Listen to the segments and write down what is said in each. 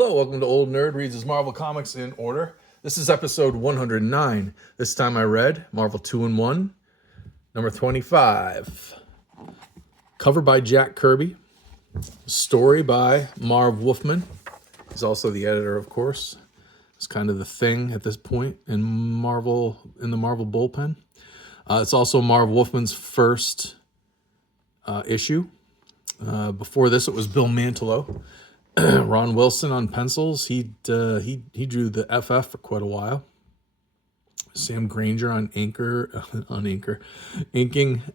Hello, welcome to Old Nerd Reads his Marvel Comics in Order. This is episode 109. This time I read Marvel 2-in-1, number 25. Cover by Jack Kirby. Story by Marv Wolfman. He's also the editor, of course. It's kind of the thing at this point in the Marvel bullpen. It's also Marv Wolfman's first issue. Before this, it was Bill Mantlo. Ron Wilson on pencils. He drew the FF for quite a while. Sam Granger on inking.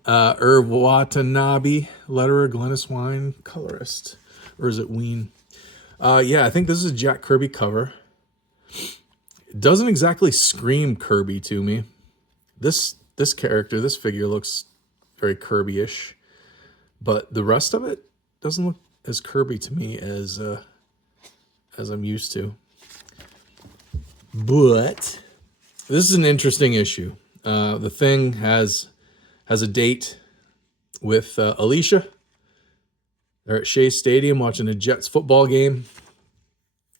Irv Watanabe, letterer. Glennis Wine, colorist, or is it Ween? Yeah, I think this is a Jack Kirby cover. It doesn't exactly scream Kirby to me. This character, this figure looks very Kirby-ish, but the rest of it doesn't look as Kirby to me as I'm used to. But this is an interesting issue. The Thing has a date with Alicia. They're at Shea Stadium watching a Jets football game.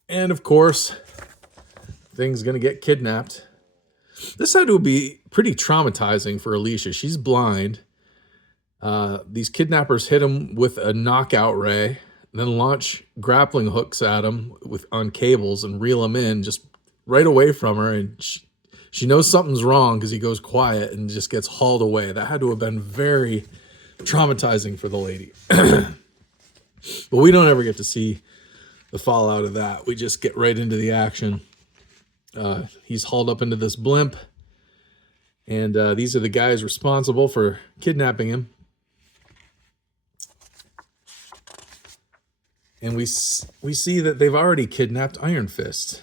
And of course, Thing's gonna get kidnapped. This had to be pretty traumatizing for Alicia. She's blind. These kidnappers hit him with a knockout ray, and then launch grappling hooks at him on cables and reel him in just right away from her. And she knows something's wrong because he goes quiet and just gets hauled away. That had to have been very traumatizing for the lady. But we don't ever get to see the fallout of that. We just get right into the action. He's hauled up into this blimp, and these are the guys responsible for kidnapping him. And we see that they've already kidnapped Iron Fist.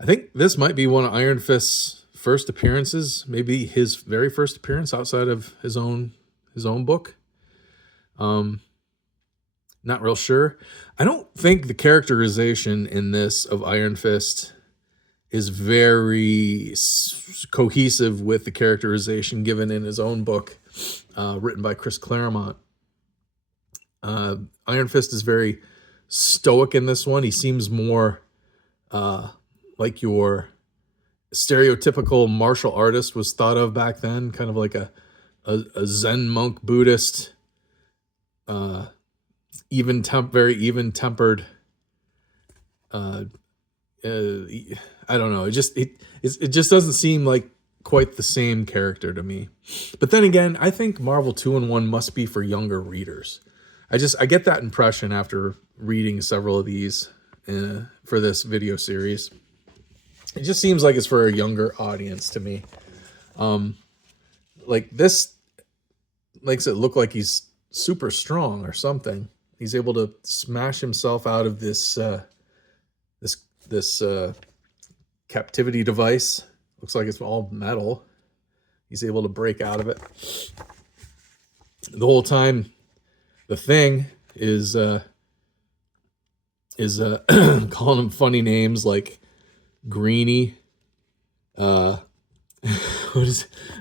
I think this might be one of Iron Fist's first appearances, maybe his very first appearance outside of his own book. Not real sure. I don't think the characterization in this of Iron Fist is very cohesive with the characterization given in his own book, written by Chris Claremont. Iron Fist is very stoic in this one. He seems more like your stereotypical martial artist was thought of back then, kind of like a Zen monk Buddhist, very even-tempered. I don't know. It just doesn't seem like quite the same character to me. But then again, I think Marvel 2-in-1 must be for younger readers. I get that impression after reading several of these for this video series. It just seems like it's for a younger audience to me. Like this makes it look like he's super strong or something. He's able to smash himself out of this captivity device. Looks like it's all metal. He's able to break out of it. The whole time, the Thing is calling him funny names like Greenie. I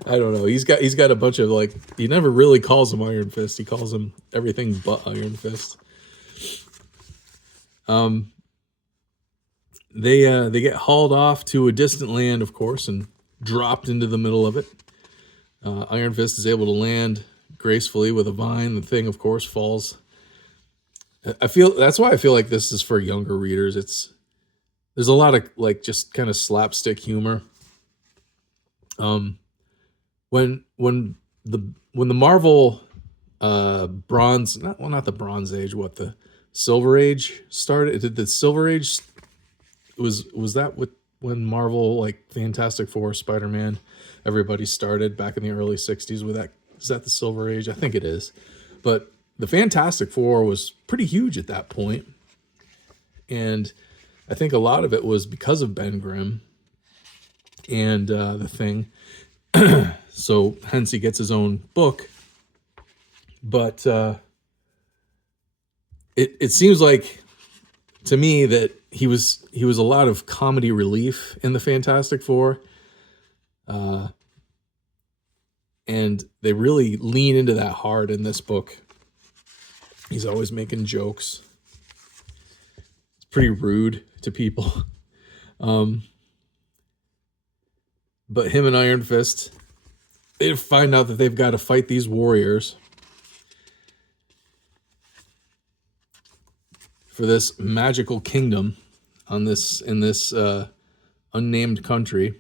don't know. He's got a bunch of, like, he never really calls him Iron Fist. He calls him everything but Iron Fist. They get hauled off to a distant land, of course, and dropped into the middle of it. Iron Fist is able to land gracefully with a vine. The Thing, of course, falls. That's why I feel like this is for younger readers. There's a lot of, like, just kind of slapstick humor. When the Marvel Bronze, not the Bronze Age, the Silver Age started. Did the Silver Age was that when Marvel, like Fantastic Four, Spider-Man, everybody started back in the early 60s with that? Is that the Silver Age? I think it is. But the Fantastic Four was pretty huge at that point. And I think a lot of it was because of Ben Grimm and the Thing. So hence he gets his own book. But it seems like to me that he was a lot of comedy relief in the Fantastic Four. And they really lean into that hard in this book. He's always making jokes. It's pretty rude to people. But him and Iron Fist, they find out that they've got to fight these warriors for this magical kingdom in this unnamed country.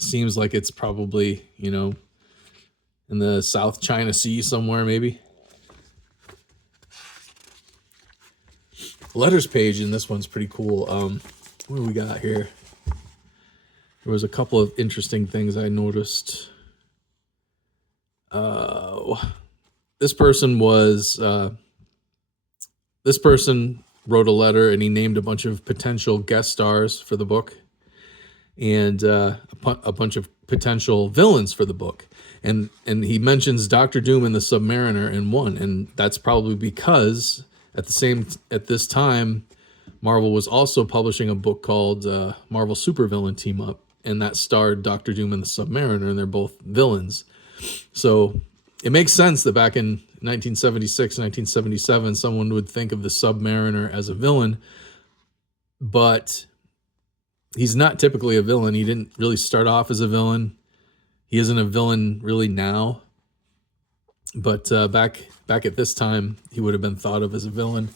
Seems like it's probably, in the South China Sea somewhere, maybe. The letters page in this one's pretty cool. What do we got here? There was a couple of interesting things I noticed. This person wrote a letter, and he named a bunch of potential guest stars for the book, and a bunch of potential villains for the book. And he mentions Doctor Doom and the Submariner in one, and that's probably because at this time, Marvel was also publishing a book called Marvel Supervillain Team Up, and that starred Doctor Doom and the Submariner, and they're both villains. So it makes sense that back in 1976, 1977, someone would think of the Submariner as a villain, but he's not typically a villain. He didn't really start off as a villain. He isn't a villain really now, but back at this time, he would have been thought of as a villain.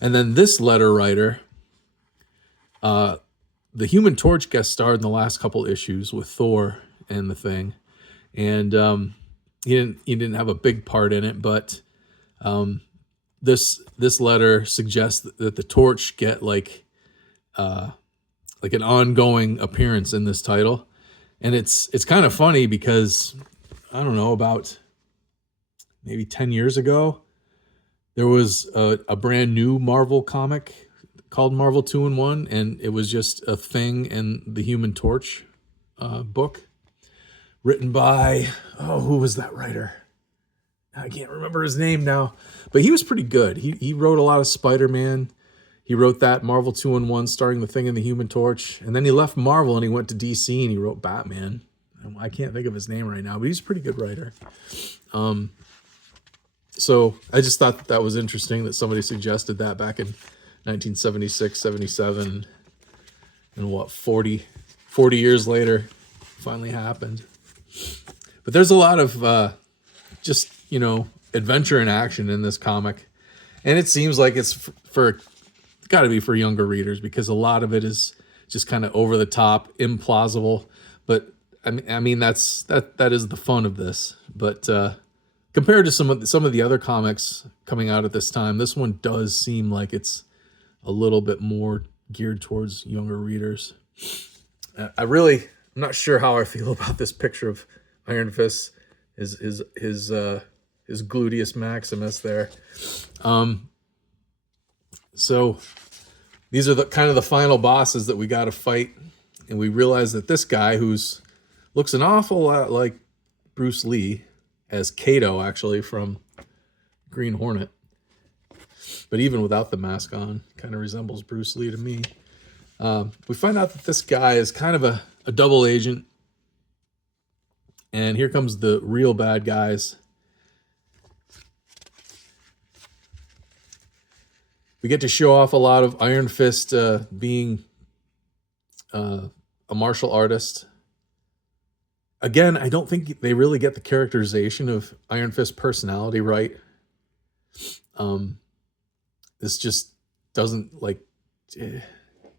And then this letter writer, the Human Torch guest starred in the last couple issues with Thor and the Thing, and he didn't have a big part in it, but this letter suggests that the Torch get like an ongoing appearance in this title, and it's kind of funny because I don't know, about maybe 10 years ago, there was a brand new Marvel comic called Marvel 2-in-1, and it was just a Thing and the Human Torch book written by, who was that writer? I can't remember his name now, but he was pretty good. He wrote a lot of Spider-Man. He wrote that Marvel 2-in-1 starring the Thing and the Human Torch, and then he left Marvel and he went to DC and he wrote Batman. I can't think of his name right now, but he's a pretty good writer. So I just thought that was interesting that somebody suggested that back in 1976, 77, and 40 years later, finally happened. But there's a lot of just, adventure and action in this comic. And it seems like it's got to be for younger readers, because a lot of it is just kind of over the top, implausible. But I mean that is the fun of this. But compared to some of the other comics coming out at this time, this one does seem like it's a little bit more geared towards younger readers. I'm not sure how I feel about this picture of Iron Fist, his gluteus maximus there. So these are the final bosses that we got to fight, and we realize that this guy, looks an awful lot like Bruce Lee, as Kato actually from Green Hornet, but even without the mask on, kind of resembles Bruce Lee to me. We find out that this guy is kind of a double agent, and here comes the real bad guys. We get to show off a lot of Iron Fist being a martial artist. Again, I don't think they really get the characterization of Iron Fist's personality right. This just doesn't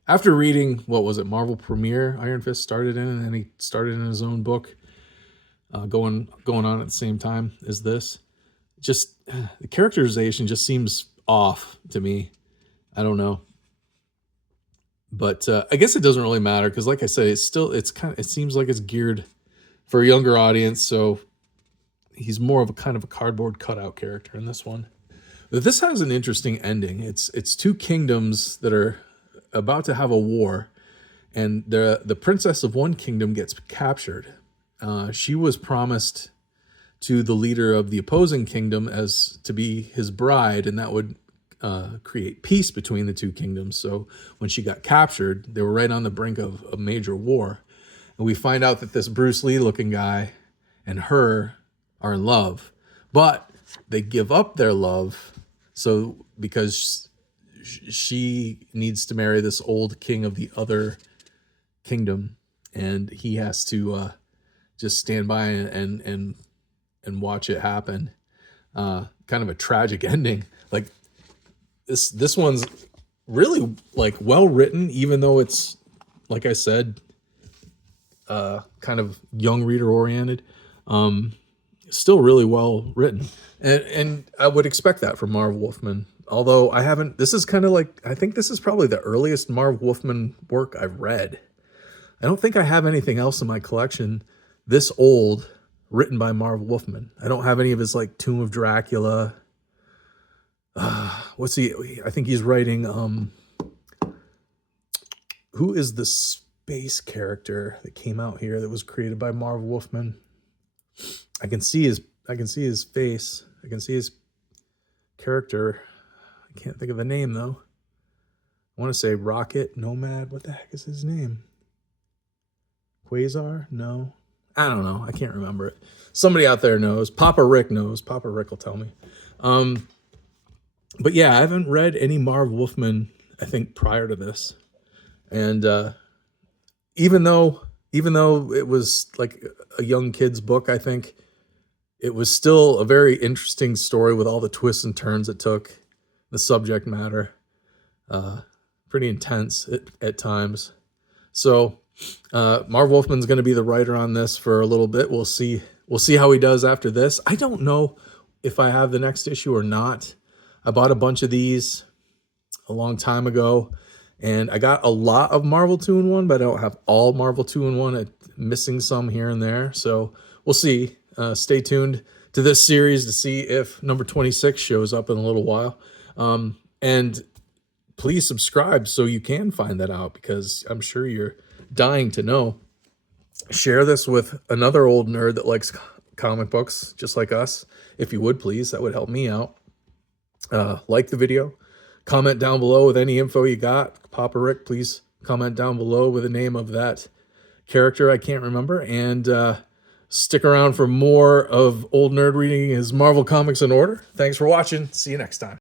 after reading, what was it, Marvel Premiere Iron Fist started in, and then he started in his own book, going on at the same time as this. Just the characterization just seems off to me. I don't know. But I guess it doesn't really matter, because like I said, it seems like it's geared for a younger audience, so he's more of a kind of a cardboard cutout character in this one. But this has an interesting ending. It's two kingdoms that are about to have a war, and the princess of one kingdom gets captured. She was promised to the leader of the opposing kingdom as to be his bride, and that would create peace between the two kingdoms. So when she got captured, they were right on the brink of a major war. And we find out that this Bruce Lee looking guy and her are in love, but they give up their love. So because she needs to marry this old king of the other kingdom, and he has to just stand by and watch it happen. Kind of a tragic ending. Like this one's really like well written, even though it's, like I said, kind of young reader oriented. Still really well written, and I would expect that from Marv Wolfman. Although I haven't, this is kind of like, I think this is probably the earliest Marv Wolfman work I've read. I don't think I have anything else in my collection this old written by Marv Wolfman. I don't have any of his like Tomb of Dracula. What's he? I think he's writing. Who is the space character that came out here that was created by Marv Wolfman? I can see his face. I can see his character. I can't think of the name though. I want to say Rocket Nomad. What the heck is his name? Quasar? No. I don't know. I can't remember it. Somebody out there knows. Papa Rick knows. Papa Rick will tell me. But yeah, I haven't read any Marv Wolfman, I think, prior to this. And even though it was like a young kid's book, I think it was still a very interesting story with all the twists and turns it took, the subject matter, pretty intense at times. So Marv Wolfman's going to be the writer on this for a little bit. We'll see how he does after this. I don't know if I have the next issue or not. I bought a bunch of these a long time ago, and I got a lot of Marvel 2-in-1, but I don't have all Marvel 2-in-1. I'm missing some here and there. So we'll see. Stay tuned to this series to see if number 26 shows up in a little while. And please subscribe so you can find that out, because I'm sure you're dying to know. Share this with another old nerd that likes comic books, just like us. If you would, please, that would help me out. Like the video. Comment down below with any info you got. Papa Rick, please comment down below with the name of that character I can't remember. And stick around for more of Old Nerd reading his Marvel Comics in order. Thanks for watching. See you next time.